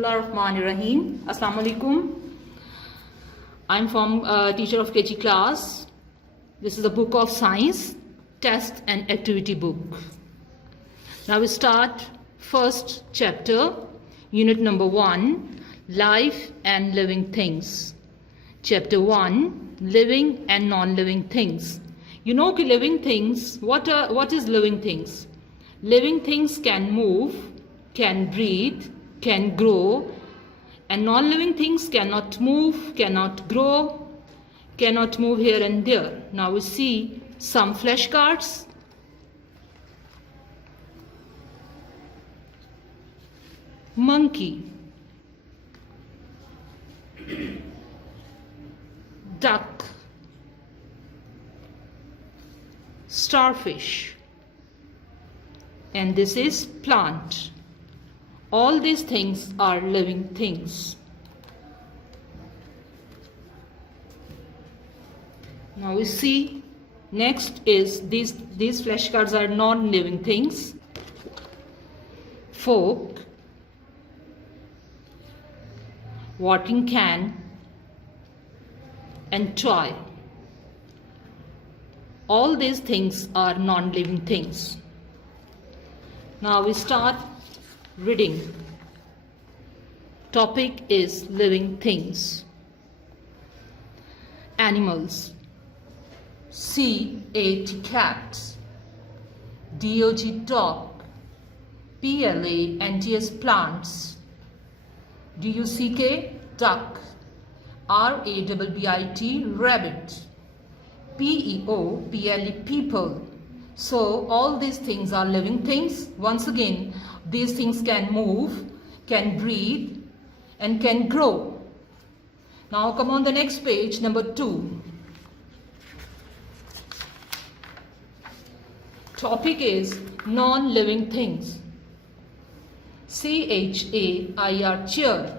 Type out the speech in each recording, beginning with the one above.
Bismillahirrahmanirrahim. Assalamu alaikum. I'm from teacher of KG class. This is a book of science, test and activity book. Now we start first chapter, unit number 1, life and living things. Chapter 1, living and non-living things. You know कि living things, what is living things? Living things can move, can breathe, can grow, and non-living things cannot move, cannot grow, cannot move here and there. Now we see some flashcards. Monkey, duck, starfish, and this is plant. All these things are living things. Now we see next is these flashcards are non-living things. Fork, watering can, and toy. All these things are non-living things. Now we start reading. Topic is living things. Animals. C-A-T cat, D-O-G dog, P-L-A-N-T-S plants, D-U-C-K duck, R-A-B-B-I-T rabbit, P-E-O-P-L-E people. So all these things are living things. Once again, these things can move, can breathe, and can grow. Now come on the next page, number 2. Topic is non-living things. C-H-A-I-R chair,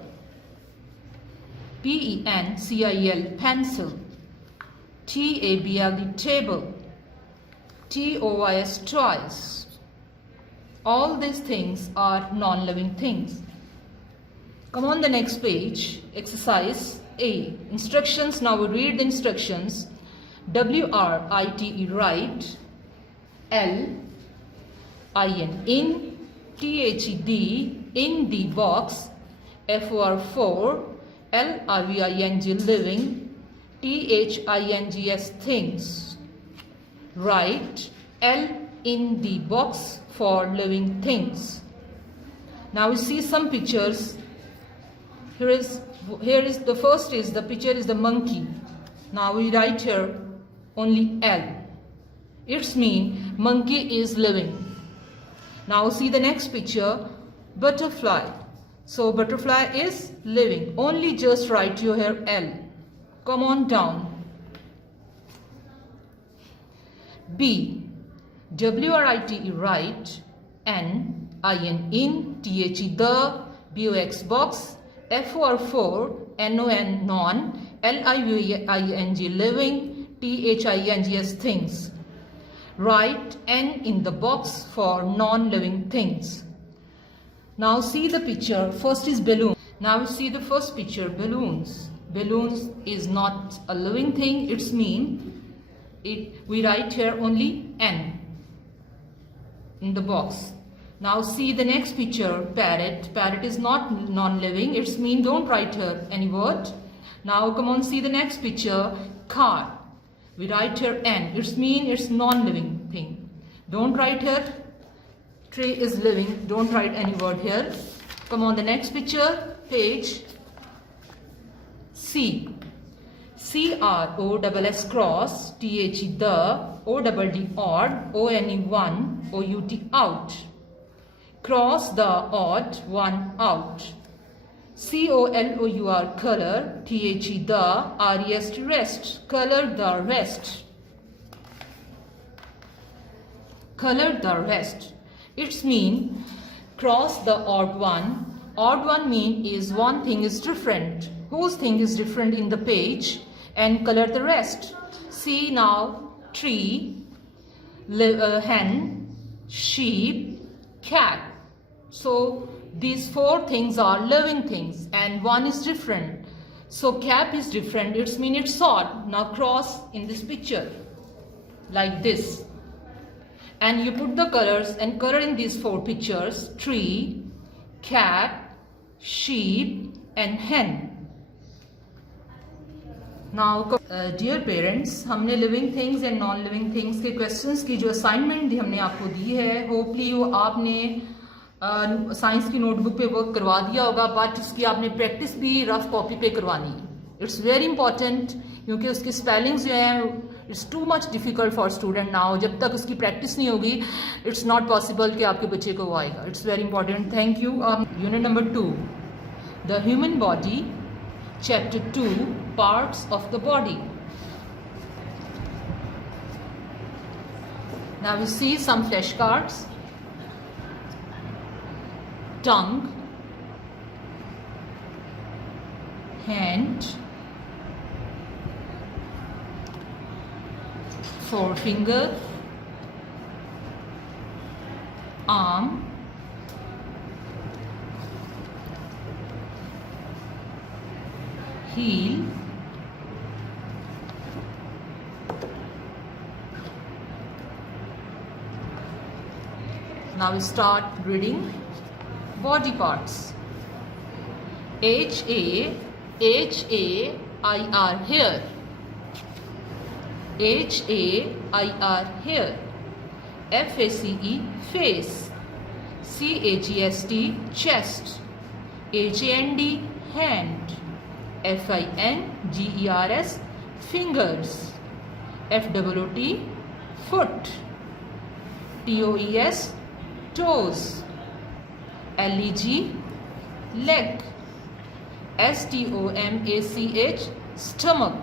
P-E-N-C-I-L pencil, T-A-B-L-E table, T-O-Y-S toys. All these things are non-living things. Come on the next page, exercise A. Instructions. Now we read the instructions. W-R-I-T-E write, L-I-N in, T-H-E-D in the box, F-O-R L-I-V-I-N-G living, T-H-I-N-G-S things. Write L in the box for living things. Now we see some pictures. Here is the first is the picture is the monkey. Now we write here only L. It's mean monkey is living. Now see the next picture, butterfly. So butterfly is living. Only just write you here L. Come on down. B. W-R-I-T-E write, N-I-N in, T-H-E the, B-O-X box, F-O-R N-O-N non, L-I-V-I-N-G living, T-H-I-N-G-S things. Write N in the box for non-living things. Now see the picture. First is balloon. Now see the first picture, balloons. Balloons is not a living thing. It's mean we write here only N in the box. Now see the next picture, parrot. Parrot is not non-living. It's mean don't write here any word. Now come on, see the next picture, car. We write here N. It's mean it's non-living thing. Don't write here. Tree is living. Don't write any word here. Come on the next picture, page C. C-R-O-S-S cross, T-H-E the, O-D-D odd, O-N-E one, O-U-T out. Cross the odd, one out. C-O-L-O-U-R color, T-H-E the, R-E-S-T rest, color the rest. Color the rest. It's mean cross the odd one. Odd one mean is one thing is different. Whose thing is different in the page? And color the rest. See now, tree, hen, sheep, cat. So these four things are living things and one is different. So cap is different, it's mean it's odd. Now cross in this picture like this. And you put the colors and color in these four pictures: tree, cat, sheep and hen. Now dear parents, हमने living things and non living things के questions की जो assignment हमने आपको दी है, होपली वो आपने science की नोटबुक पे वर्क करवा दिया होगा, बट उसकी आपने प्रैक्टिस भी रफ कॉपी पे करवानी है. इट्स वेरी इंपॉर्टेंट, क्योंकि उसकी स्पेलिंग्स जो हैं it's too much difficult for student now. जब तक उसकी प्रैक्टिस नहीं होगी इट्स नॉट पॉसिबल कि आपके बच्चे को वो आएगा. It's very important. Thank you. Unit number 2, the human body, chapter 2, parts of the body. Now we see some flashcards. Tongue, hand, forefinger, arm, heel, now we start reading body parts. H-A-I-R, hair. H-A-I-R, hair. F-A-C-E, face. C-H-E-S-T, chest. H-A-N-D, hand. F-I-N-G-E-R-S, fingers. F-O-O-T, foot. T-O-E-S, toes. L-E-G, leg. S-T-O-M-A-C-H, stomach.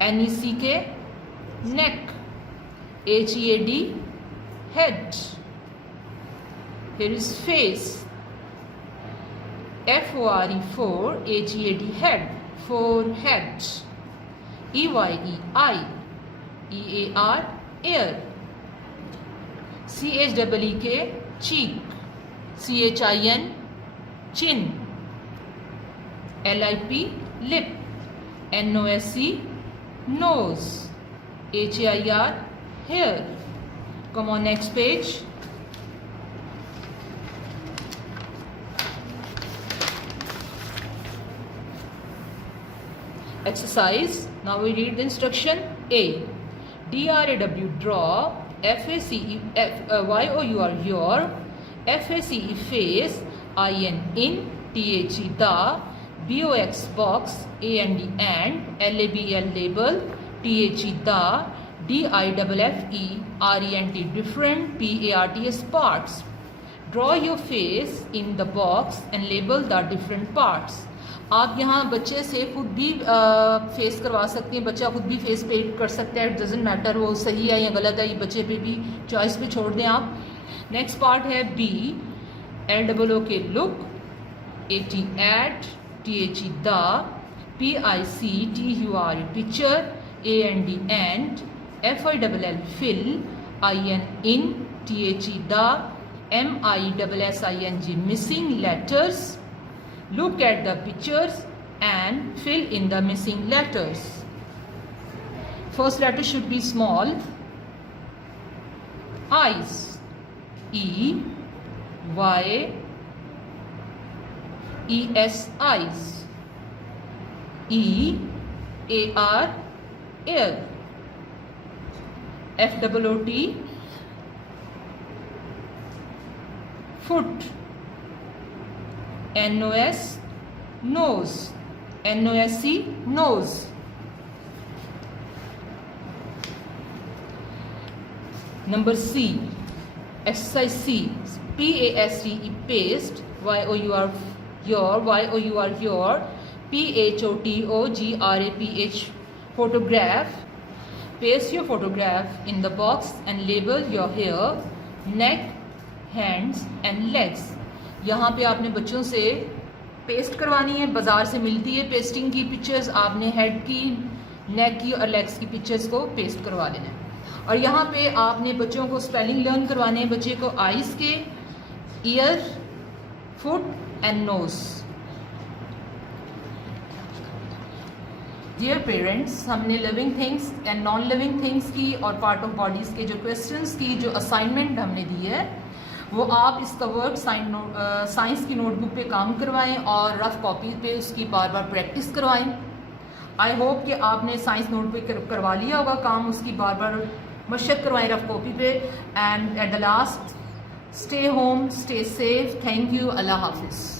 N-E-C-K, neck. H-E-A-D, head. Here is face. F-O-R-E-4, H-E-A-D, head, forehead. E-Y-E-I, E-A-R, ear. C-H-E-E-K, cheek. C-H-I-N, chin. L-I-P, lip. N-O-S-E, nose. H-A-I-R, hair. Come on, next page. Exercise. Now we read the instruction. A. D-R-A-W, draw. F-A-C-E, Y-O-U-R, your. F-A-C-E, face. I-N, in. T-H-E, the. B-O-X, box. A-N-D, and. L-A-B-L, label. T-H-E, the. D-I-F-F-E, R-E-N-T, different. P-A-R-T-S, parts. Draw your face in the box and label the different parts. आप यहाँ बच्चे से खुद भी face करवा सकते हैं, बच्चा खुद भी फेस पेंट कर सकता है. इट डजेंट मैटर वो सही है या गलत है, ये बच्चे पे भी चॉइस पे छोड़ दें आप. नेक्स्ट पार्ट है B. L-O-O-K, look. A-T, at. T-H-E, the. P-I-C-T-U-R-E, picture. A-N-D, and. F-I-L-L, fill. I-N, in. T-H-E, the. M-I-S-S-I-N-G, missing letters. Look at the pictures and fill in the missing letters. First letter should be small. Eyes. E-Y-E-S, eyes. E-A-R, ear. F-O-O-T, foot. N-O-S, nose. N-O-S-E, nose. Number C. Exercise C. P-A-S-T-E, paste. Y-O-U-R, your. Y-O-U-R, your. P-H-O-T-O-G-R-A-P-H, photograph. Paste your photograph in the box and label your hair, neck, hands and legs. यहाँ पे आपने बच्चों से paste करवानी है, बाज़ार से मिलती है पेस्टिंग की पिक्चर्स. आपने हेड की, नेक की और लेग्स की पिक्चर्स को पेस्ट करवा लेना है. और यहाँ पे आपने बच्चों को स्पेलिंग लर्न करवाने हैं, बच्चे को आइज़ के, ear, foot and nose. Dear parents, हमने living things and non living things की और पार्ट ऑफ बॉडीज़ के जो क्वेश्चंस की जो असाइनमेंट हमने दी है वो आप इसका वर्क साइंस की नोटबुक पे काम करवाएं और रफ कॉपी पे उसकी बार बार प्रैक्टिस करवाएं। आई होप कि आपने साइंस नोट पे करवा लिया होगा काम, उसकी बार बार मशक करवाएं रफ कॉपी पे। And at the last, stay home, stay safe. Thank you. Allah हाफिज़।